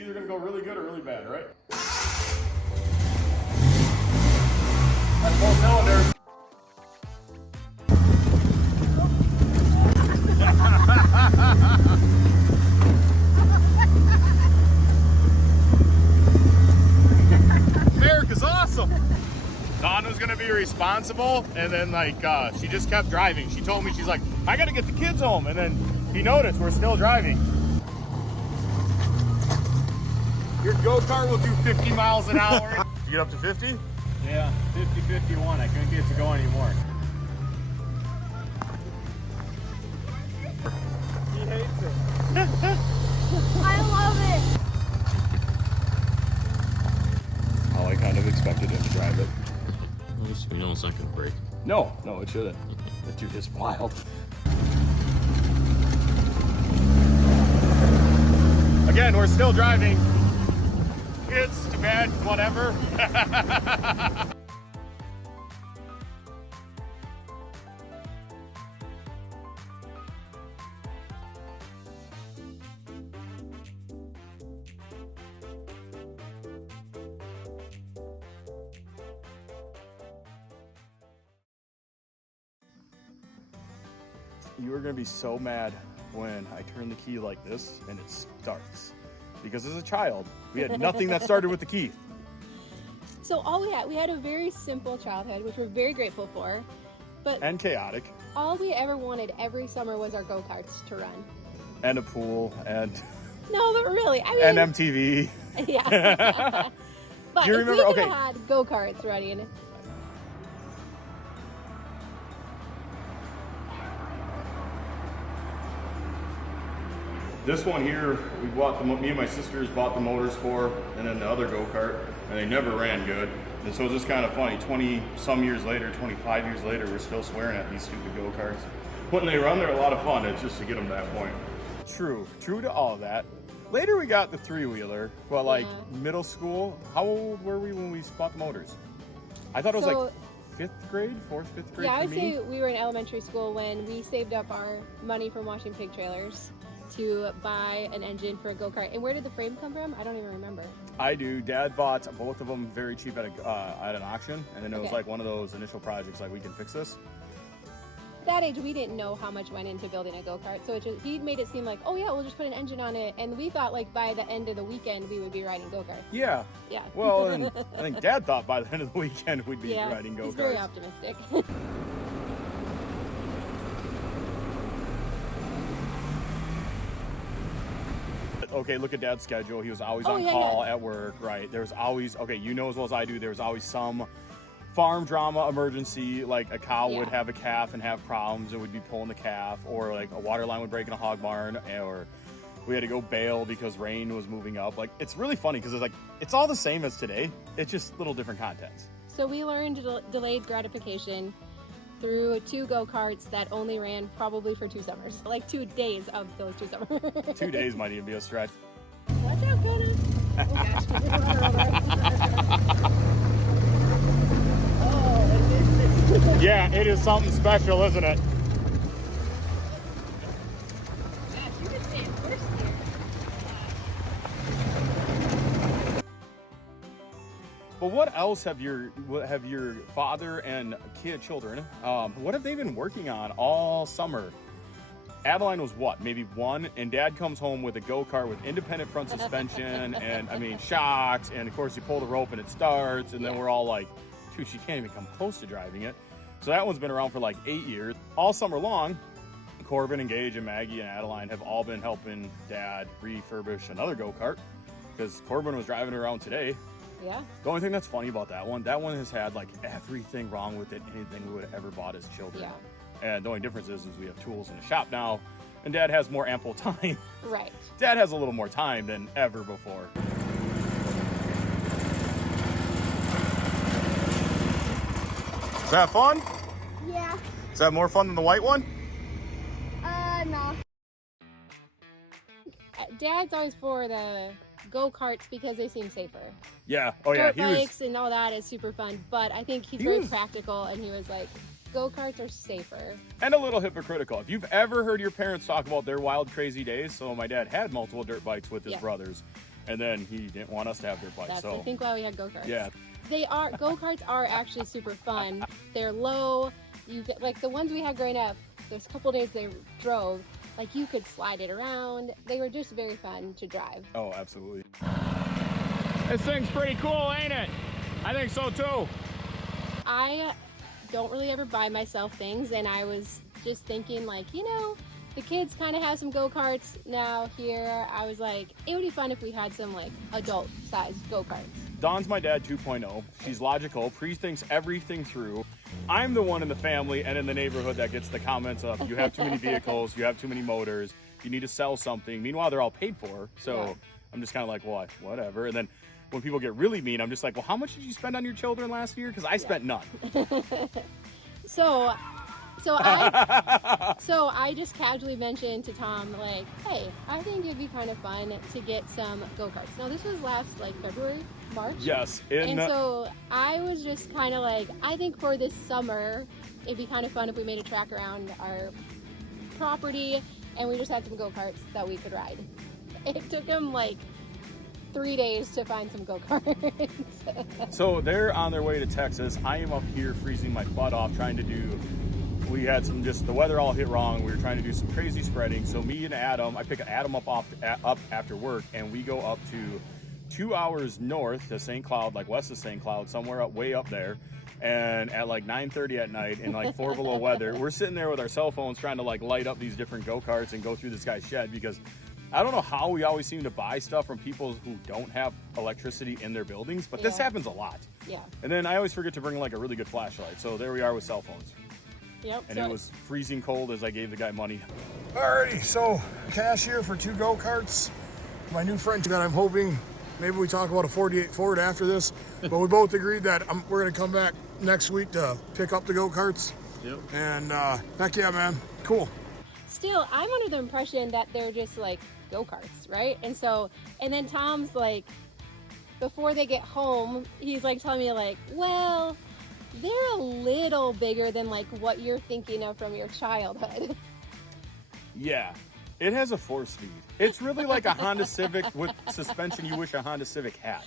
either going to go really good or really bad, right? That's full cylinder. America's awesome. Dawn was gonna be responsible, and then like she just kept driving. She told me, she's like, I gotta get the kids home, and then he noticed we're still driving. Your go-kart will do 50 miles an hour. You get up to 50? Yeah, 50, 51. I couldn't get it to go anymore. He hates it. I love it. Oh, I kind of expected him to drive it. You know it's not gonna break. No, it shouldn't. That dude is wild. Again, we're still driving. It's too bad, whatever. You are gonna be so mad when I turn the key like this and it starts. Because as a child, we had nothing that started with the key. So we had a very simple childhood, which we're very grateful for. And chaotic. All we ever wanted every summer was our go-karts to run. And a pool, and No, but really, I mean... and MTV. Yeah. But Do you if remember? we Okay. could have had go-karts running... This one here, me and my sisters bought the motors for, and then the other go-kart, and they never ran good. And so it's just kind of funny, 20-some years later, 25 years later, we're still swearing at these stupid go-karts. When they run, they're a lot of fun. It's just to get them to that point. True to all of that. Later we got the three-wheeler, but like middle school, how old were we when we bought the motors? I thought it was like 4th grade. Yeah, I would say we were in elementary school when we saved up our money from washing pig trailers to buy an engine for a go-kart. And where did the frame come from? I don't even remember. I do. Dad bought both of them very cheap at an auction, and then it was like one of those initial projects, like, we can fix this. At that age, we didn't know how much went into building a go-kart, so he made it seem like, oh yeah, we'll just put an engine on it, and we thought like by the end of the weekend we would be riding go-karts. Yeah. Yeah. Well, and I think Dad thought by the end of the weekend we'd be riding go-karts. He's very optimistic. Okay, look at Dad's schedule. He was always on call at work, right? There was always, you know as well as I do, there was always some farm drama emergency, like a cow would have a calf and have problems and we'd be pulling the calf, or like a water line would break in a hog barn, or we had to go bail because rain was moving up. Like, it's really funny because it's all the same as today. It's just little different contents. So we learned delayed gratification through 2 go-karts that only ran probably for 2 summers. Like 2 days of those 2 summers. 2 days might even be a stretch. Watch out, Kenna. Oh gosh. Oh, Yeah, it is something special, isn't it? gosh, you could stay in first here. But what else have your father and children, what have they been working on all summer? Adeline was what, maybe 1, and Dad comes home with a go-kart with independent front suspension and I mean shocks, and of course you pull the rope and it starts, and then we're all like, dude, she can't even come close to driving it. So that one's been around for like 8 years. All summer long, Corbin and Gage and Maggie and Adeline have all been helping Dad refurbish another go-kart because Corbin was driving it around today. Yeah. The only thing that's funny about that one has had like everything wrong with it, anything we would have ever bought as children. Yeah. And the only difference is we have tools in the shop now, and Dad has more ample time. Right. Dad has a little more time than ever before. Is that fun? Yeah. Is that more fun than the white one? No. Dad's always for the go-karts because they seem safer. Yeah. Oh yeah. Dirt bikes and all that is super fun, but I think he's very practical, and he was like, Go-karts are safer. And a little hypocritical. If you've ever heard your parents talk about their wild, crazy days, so my dad had multiple dirt bikes with his brothers, and then he didn't want us to have dirt bikes. That's, so I think, why we had go-karts. Yeah. Go-karts are actually super fun. They're low. You get, like the ones we had growing up, there's a couple days they drove, like you could slide it around. They were just very fun to drive. Oh, absolutely. This thing's pretty cool, ain't it? I think so too. I don't really ever buy myself things, and I was just thinking, like, you know, the kids kind of have some go-karts now here. I was like, it would be fun if we had some like adult-sized go-karts. Dawn's my dad 2.0. She's logical, pre-thinks everything through. I'm the one in the family and in the neighborhood that gets the comments of, you have too many vehicles, you have too many motors, you need to sell something. Meanwhile, they're all paid for, so I'm just kind of like, well, whatever. And then when people get really mean, I'm just like, well, how much did you spend on your children last year? Because I spent none. So I just casually mentioned to Tom, like, hey, I think it'd be kind of fun to get some go-karts. Now, this was last, like, February, March? Yes. And so I was just kind of like, I think for this summer, it'd be kind of fun if we made a track around our property and we just had some go-karts that we could ride. It took him, like, 3 days to find some go-karts. So they're on their way to Texas. I am up here freezing my butt off trying to do, we had some, just the weather all hit wrong. We were trying to do some crazy spreading. So me and Adam, I pick Adam up after work, and we go up to 2 hours north to St. Cloud, like west of St. Cloud, somewhere way up there. And at like 9:30 at night in like 4 below weather, we're sitting there with our cell phones trying to like light up these different go-karts and go through this guy's shed, because I don't know how we always seem to buy stuff from people who don't have electricity in their buildings, but this happens a lot. Yeah. And then I always forget to bring like a really good flashlight. So there we are with cell phones. Yep. And it was freezing cold as I gave the guy money. Alrighty, so cash here for 2 go-karts. My new friend that I'm hoping, maybe we talk about a 48 Ford after this, but we both agreed that we're gonna come back next week to pick up the go-karts. Yep. And heck yeah, man, cool. Still, I'm under the impression that they're just like go-karts, right? And then Tom's like, before they get home, he's like telling me like, well, they're a little bigger than like what you're thinking of from your childhood. Yeah, it has a 4-speed. It's really like a Honda Civic with suspension you wish a Honda Civic had.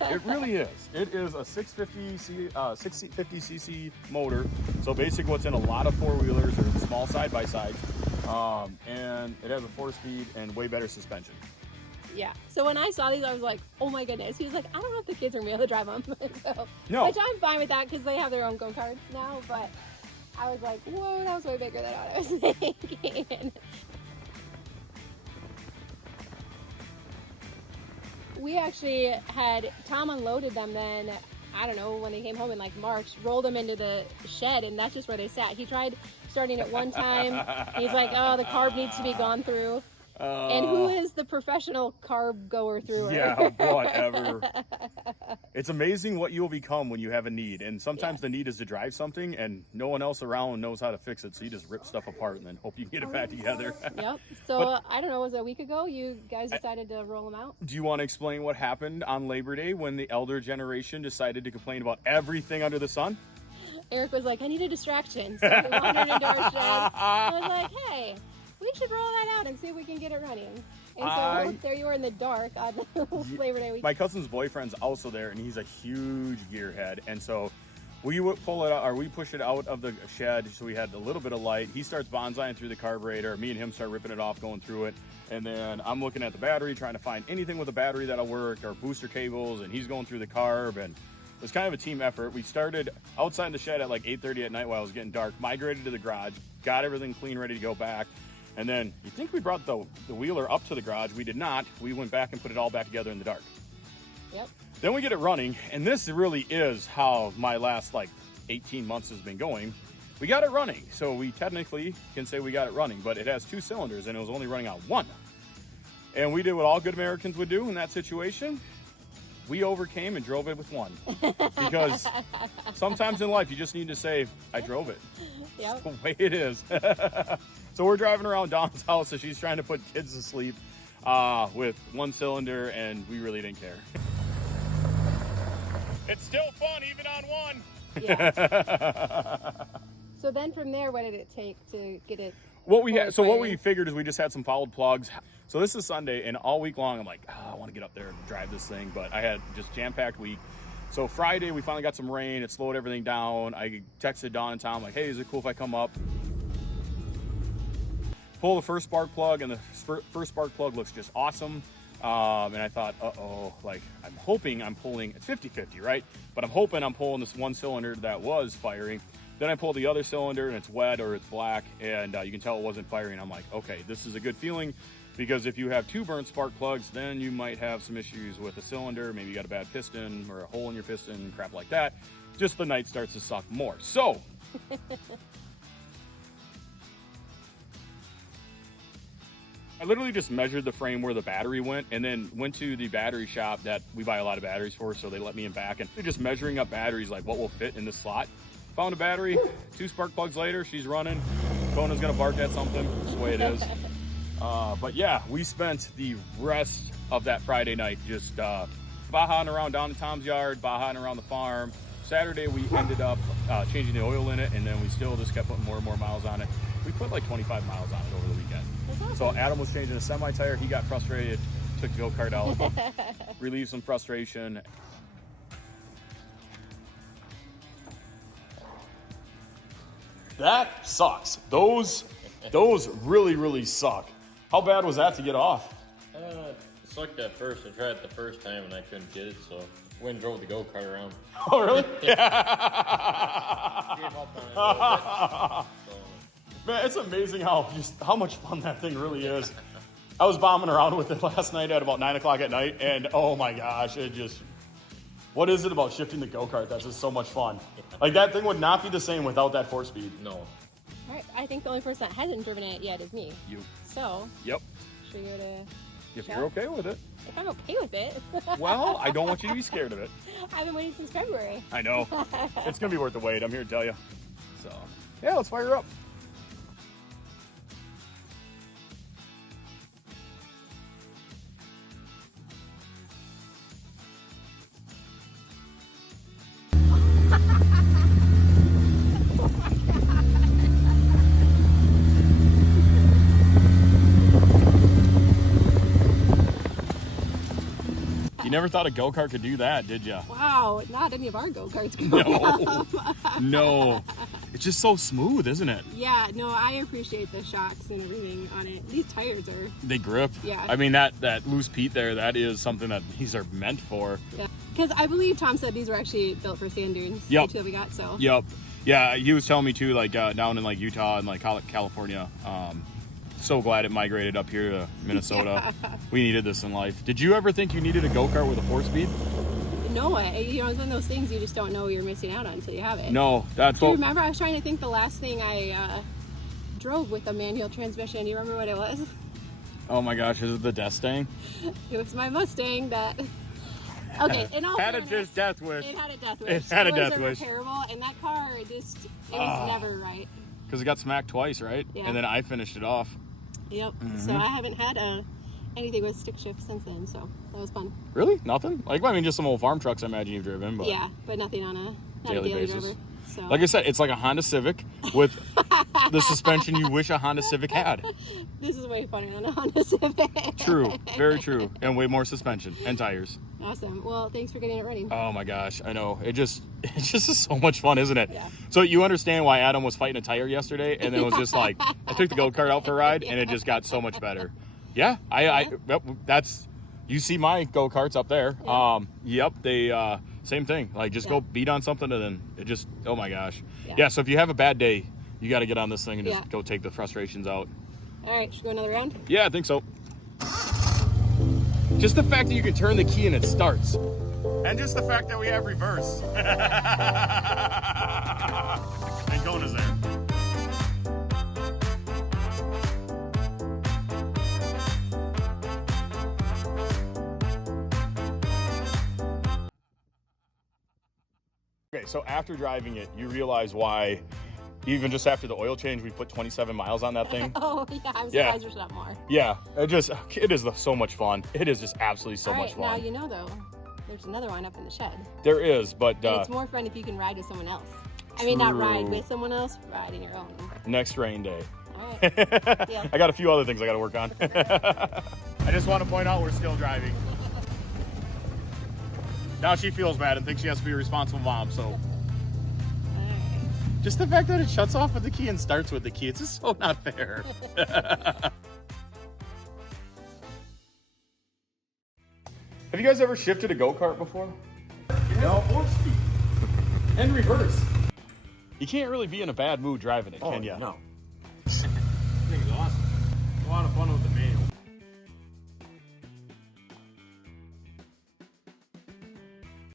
It really is. It is a 650cc motor. So basically what's in a lot of four-wheelers or small side-by-sides. And it has a 4-speed and way better suspension. Yeah. So when I saw these, I was like, oh my goodness. He was like, I don't know if the kids are going to be able to drive them. So, No. Which I'm fine with that because they have their own go-karts now. But I was like, whoa, that was way bigger than what I was thinking. We actually had, Tom unloaded them then, I don't know, when they came home in like March, rolled them into the shed, and that's just where they sat. He tried starting at one time. He's like, oh, the carb needs to be gone through. And who is the professional carb goer through? Yeah, whatever. It's amazing what you'll become when you have a need. And sometimes the need is to drive something and no one else around knows how to fix it. So you just rip stuff apart and then hope you can get it back together. Yep. So I don't know, was it a week ago you guys decided to roll them out? Do you want to explain what happened on Labor Day when the elder generation decided to complain about everything under the sun? Eric was like, I need a distraction. So we wandered into our shed. I was like, hey, we should roll that out and see if we can get it running. And so there you were in the dark on Labor Day weekend. My cousin's boyfriend's also there, and he's a huge gearhead. And so we would pull it out, or we push it out of the shed so we had a little bit of light. He starts bonsaiing through the carburetor. Me and him start ripping it off, going through it. And then I'm looking at the battery, trying to find anything with a battery that'll work, or booster cables, and he's going through the carb. And it was kind of a team effort. We started outside the shed at like 8:30 at night while it was getting dark, migrated to the garage, got everything clean, ready to go back. And then you think we brought the wheeler up to the garage. We did not. We went back and put it all back together in the dark. Yep. Then we get it running, and this really is how my last like 18 months has been going. We got it running, so we technically can say we got it running, but it has 2 cylinders and it was only running on 1. And we did what all good Americans would do in that situation. We overcame and drove it with 1. Because sometimes in life you just need to say, I drove it. Yep. It's the way it is. So we're driving around Dawn's house as she's trying to put kids to sleep. with one cylinder, and we really didn't care. It's still fun even on one. Yeah. So then from there, what did it take to get it? What we figured is we just had some fouled plugs. So this is Sunday, and all week long I'm like, I want to get up there and drive this thing, but I had just jam-packed week. So Friday we finally got some rain. It slowed everything down. I texted Dawn and Tom like, hey, is it cool if I come up? Pull the first spark plug, and the first spark plug looks just awesome. And I thought, like I'm hoping I'm pulling, it's 50-50, right? But I'm hoping I'm pulling this one cylinder that was firing. Then I pulled the other cylinder and it's wet or it's black, and you can tell it wasn't firing. I'm like, okay, this is a good feeling, because if you have two burnt spark plugs, then you might have some issues with the cylinder. Maybe you got a bad piston or a hole in your piston, crap like that. Just the night starts to suck more. So I literally just measured the frame where the battery went, and then went to the battery shop that we buy a lot of batteries for, so they let me in back, and they're just measuring up batteries, like what will fit in this slot. Found a battery, 2 spark plugs later, she's running. Kona's gonna bark at something, that's the way it is. But yeah, we spent the rest of that Friday night just bahaing around down to Tom's yard, bahaing around the farm. Saturday we ended up changing the oil in it, and then we still just kept putting more and more miles on it. We put like 25 miles on it over the weekend. Awesome. So Adam was changing a semi-tire, he got frustrated, took the go-kart out, relieved some frustration. That sucks. Those really, really suck. How bad was that to get off? It sucked at first. I tried it the first time and I couldn't get it, so went and drove the go-kart around. Oh, really? Gave up on it a little bit, Man, it's amazing how much fun that thing really is. I was bombing around with it last night at about 9 o'clock at night, and oh my gosh, what is it about shifting the go-kart that's just so much fun? Like, that thing would not be the same without that 4-speed. No. All right, I think the only person that hasn't driven it yet is me. You. So. Yep. Should we go to? If you're okay with it. If I'm okay with it. Well, I don't want you to be scared of it. I've been waiting since February. I know. It's gonna be worth the wait. I'm here to tell you. So, yeah, let's fire up. You never thought a go-kart could do that, did you? Wow, not any of our go-karts could. No. It's just so smooth, isn't it? Yeah, no, I appreciate the shocks and everything on it. These tires are. They grip. Yeah. I mean, that loose Pete there, that is something that these are meant for. Yeah. Because I believe Tom said these were actually built for sand dunes. Yep. The two that we got, so. Yep. Yeah, he was telling me too, like down in like Utah and like California. So glad it migrated up here to Minnesota. Yeah. We needed this in life. Did you ever think you needed a go-kart with a 4-speed? No, it's one of those things you just don't know you're missing out on until you have it. No, that's Do you remember? I was trying to think the last thing I drove with a manual transmission. You remember what it was? Oh my gosh, is it the Death Stang? It was my Mustang that. Okay, in all had fairness, a death wish. It had a death wish. It had a death wish. Repairable, and that car it was never right. Because it got smacked twice, right? Yeah. And then I finished it off. Yep. Mm-hmm. So I haven't had anything with stick shift since then, so that was fun. Really? Nothing? Like, I mean, just some old farm trucks I imagine you've driven, but yeah, but nothing on a daily daily basis. driver. So. Like I said, it's like a Honda Civic with the suspension you wish a Honda Civic had. This is way funnier than a Honda Civic. True, very true, and way more suspension and tires. Awesome. Well, thanks for getting it running. Oh my gosh, I know. It just is so much fun, isn't it? Yeah. So you understand why Adam was fighting a tire yesterday, and then it was just like I took the go-kart out for a ride, and it just got so much better. Yeah, that's. You see my go-karts up there. Yeah. Yep, they same thing. Like just go beat on something and then it just, oh my gosh. Yeah. Yeah, so if you have a bad day, you got to get on this thing and just go take the frustrations out. All right, should we go another round? Yeah, I think so. Just the fact that you can turn the key and it starts. And just the fact that we have reverse. And Kona's there. Okay, so after driving it, you realize why Even just after the oil change, we put 27 miles on that thing. Oh, yeah, I'm Yeah. surprised there's not more. Yeah, it is so much fun. It is just absolutely so All much right, now fun. you know, though, there's another one up in the shed. There is, but And it's more fun if you can ride with someone else. I mean, not ride True. with someone else, ride in your own. next rain day. All right. Yeah. I got a few other things I got to work on. I just want to point out we're still driving. Now she feels bad and thinks she has to be a responsible mom, so. All right. Just the fact that it shuts off with the key and starts with the key, it's just so not fair. Have you guys ever shifted a go-kart before? No. 4-speed. And reverse. You can't really be in a bad mood driving it, can you? No. I think it's awesome. A lot of fun with the